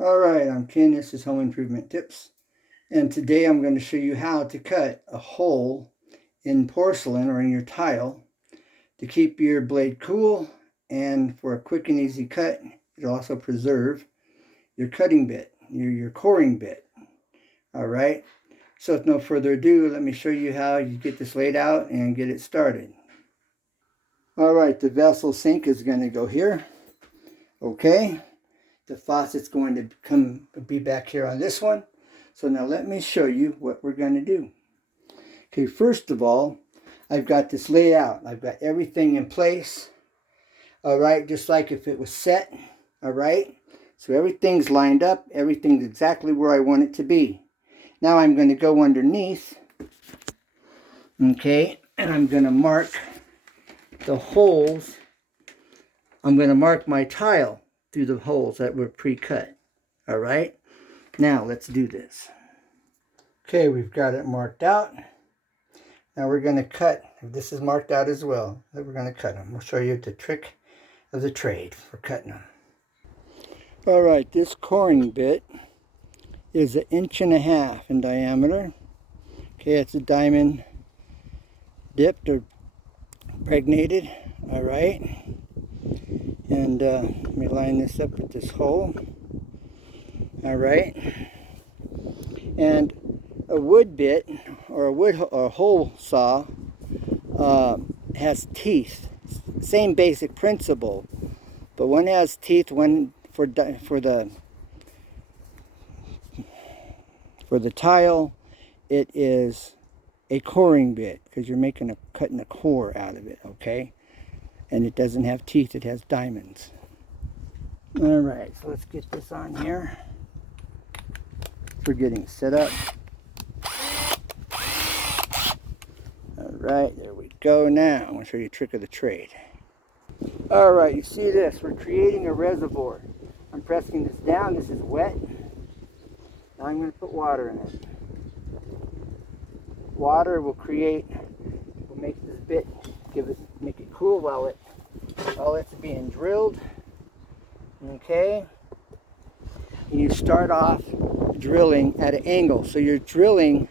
Alright, I'm Ken, this is Home Improvement Tips, and today I'm going to show you how to cut a hole in porcelain or in your tile to keep your blade cool, and for a quick and easy cut. It'll also preserve your cutting bit, your coring bit. Alright, so with no further ado, let me show you how you get this laid out and get it started. Alright, the vessel sink is going to go here. Okay. The faucet's going to be back here on this one. So now let me show you what we're going to do. Okay, first of all, I've got this laid out. I've got everything in place. All right, just like if it was set. All right, so everything's lined up. Everything's exactly where I want it to be. Now I'm going to go underneath. Okay, and I'm going to mark the holes. I'm going to mark my tile through the holes that were pre-cut. All right, now let's do this. Okay, we've got it marked out. Now we're going to cut. This is marked out as well. We're going to cut them. We'll show you the trick of the trade for cutting them. All right, this coring bit is 1.5 inches in diameter. Okay, it's a diamond dipped or impregnated. All right. And let me line this up with this hole. All right. And a wood bit or a hole saw has teeth. Same basic principle, but one has teeth. One for the tile, it is a coring bit because you're cutting a core out of it. Okay. And it doesn't have teeth, it has diamonds. All right, so let's get this on here. We're getting set up. All right, there we go. Now I'm going to show you a trick of the trade. All right, you see this? We're creating a reservoir. I'm pressing this down. This is wet. Now I'm going to put water in it. Water will make this bit, make it cool while it's being drilled. Okay, and you start off drilling at an angle, so you're drilling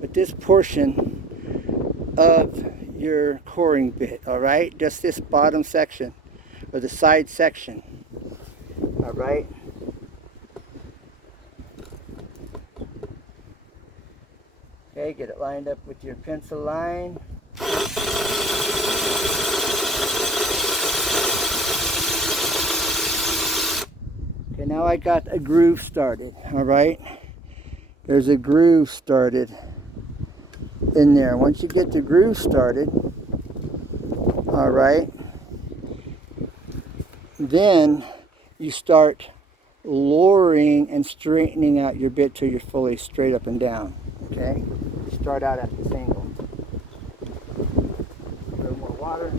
with this portion of your coring bit. All right, just this bottom section or the side section. All right. Okay, get it lined up with your pencil line. Okay, now I got a groove started. All right, there's a groove started in there. Once you get the groove started, all right, then you start lowering and straightening out your bit till you're fully straight up and down. Okay, start out at this angle. A little more water.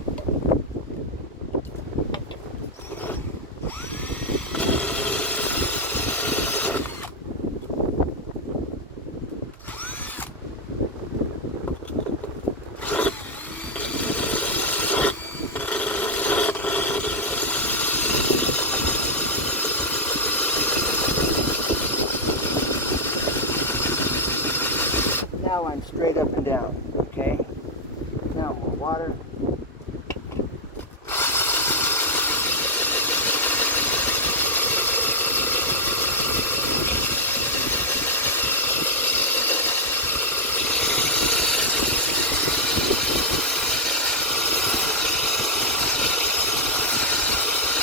Now I'm straight up and down, okay? Now more water.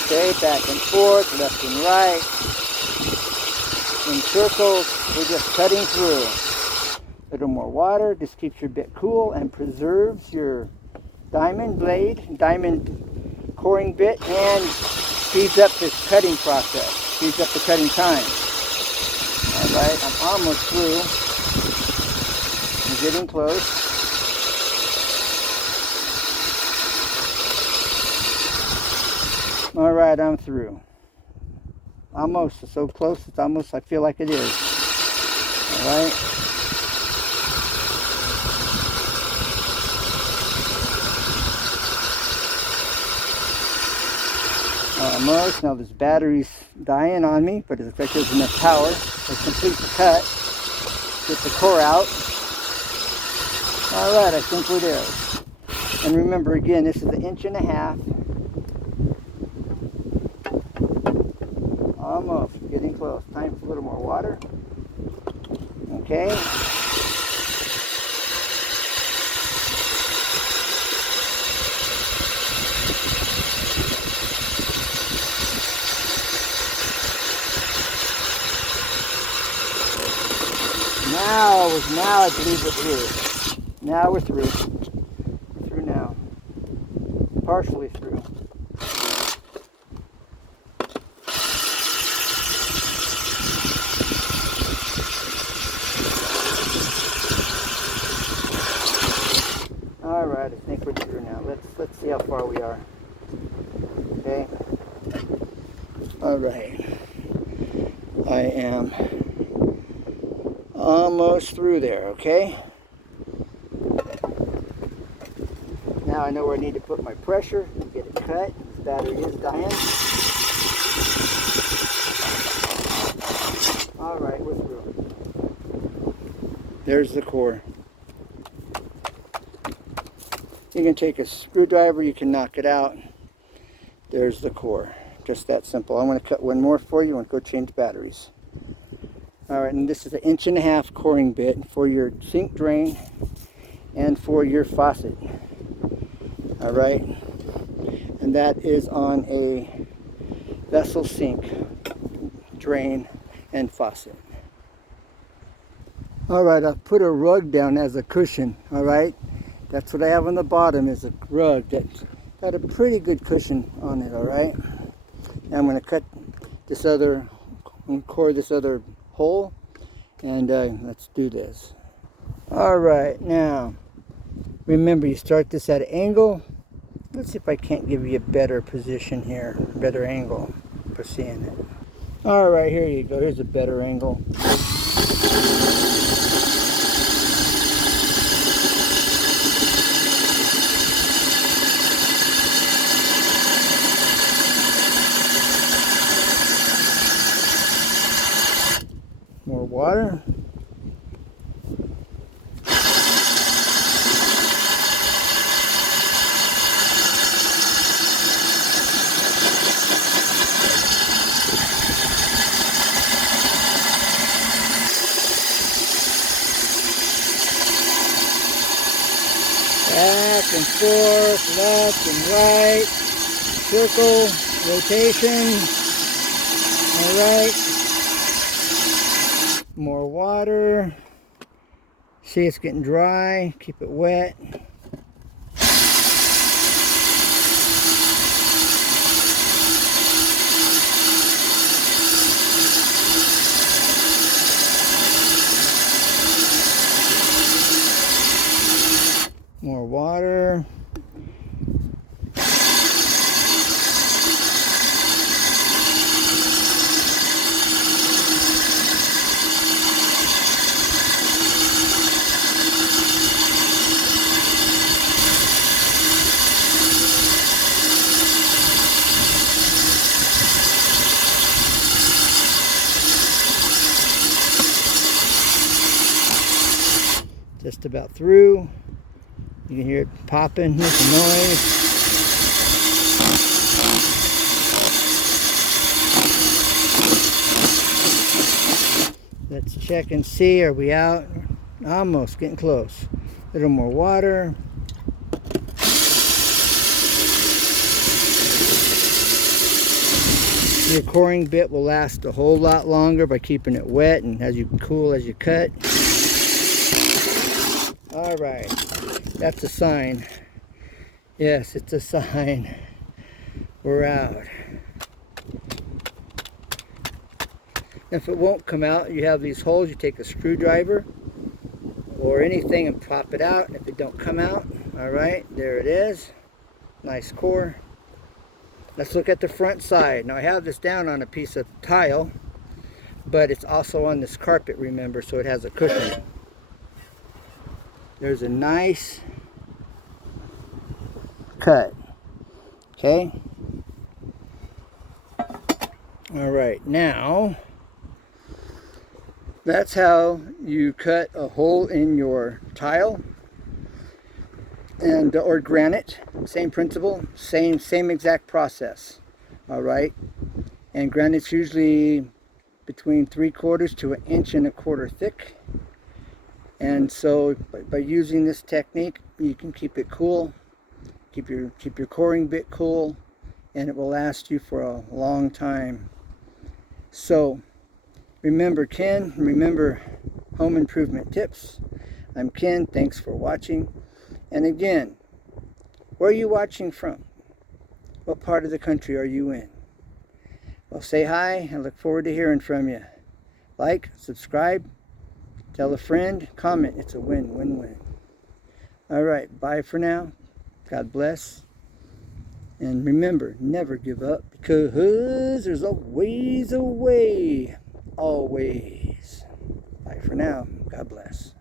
Okay, back and forth, left and right. In circles, we're just cutting through. A little more water, just keeps your bit cool and preserves your diamond coring bit, and speeds up this cutting process, speeds up the cutting time. All right, I'm almost through. I'm getting close. All right, I'm through. Almost, so close, it's almost, I feel like it is. All right. Almost. Now this battery's dying on me, but it looks like there's enough power to complete the cut. Get the core out. Alright, I think we're there. And remember again, this is an 1.5 inches. Almost. Getting close. Time for a little more water. Okay. Now I believe we're through. Now we're through. We're through now. Partially through. All right, I think we're through now. Let's see how far we are. Okay. All right. I am almost through there, okay? Now I know where I need to put my pressure to get it cut. This battery is dying. Alright, we're through. There's the core. You can take a screwdriver, you can knock it out. There's the core. Just that simple. I'm going to cut one more for you and go change batteries. Alright, and this is an 1.5 inch coring bit for your sink drain and for your faucet. Alright, and that is on a vessel sink, drain, and faucet. Alright, I've put a rug down as a cushion. Alright, that's what I have on the bottom, is a rug that's got a pretty good cushion on it. Alright, now I'm going to cut this other, core this other hole, and let's do this. Alright, now remember, you start this at an angle. Let's see if I can't give you a better position here, better angle for seeing it. Alright, here you go. Here's a better angle. More water. Back and forth, left and right, circle, rotation. Alright. More water. See, it's getting dry. Keep it wet. More water. Just about through. You can hear it popping, here's some noise. Let's check and see, are we out? Almost, getting close. A little more water. Your coring bit will last a whole lot longer by keeping it wet and as you cool as you cut. Alright, that's a sign. Yes, it's a sign. We're out. If it won't come out, you have these holes, you take a screwdriver or anything and pop it out. If it don't come out, alright, there it is. Nice core. Let's look at the front side. Now I have this down on a piece of tile, but it's also on this carpet, remember, so it has a cushion. There's a nice cut. Okay. All right, now that's how you cut a hole in your tile and or granite. Same principle, same exact process. All right, and granite's usually between 3/4 to 1.25 inches thick. And so by using this technique, you can keep it cool, keep your coring bit cool, and it will last you for a long time. So remember Ken, remember home improvement tips. I'm Ken, thanks for watching. And again, where are you watching from? What part of the country are you in? Well, say hi, I look forward to hearing from you. Like, subscribe, tell a friend, comment. It's a win-win-win. All right, bye for now. God bless. And remember, never give up, because there's always a way. Always. Bye for now. God bless.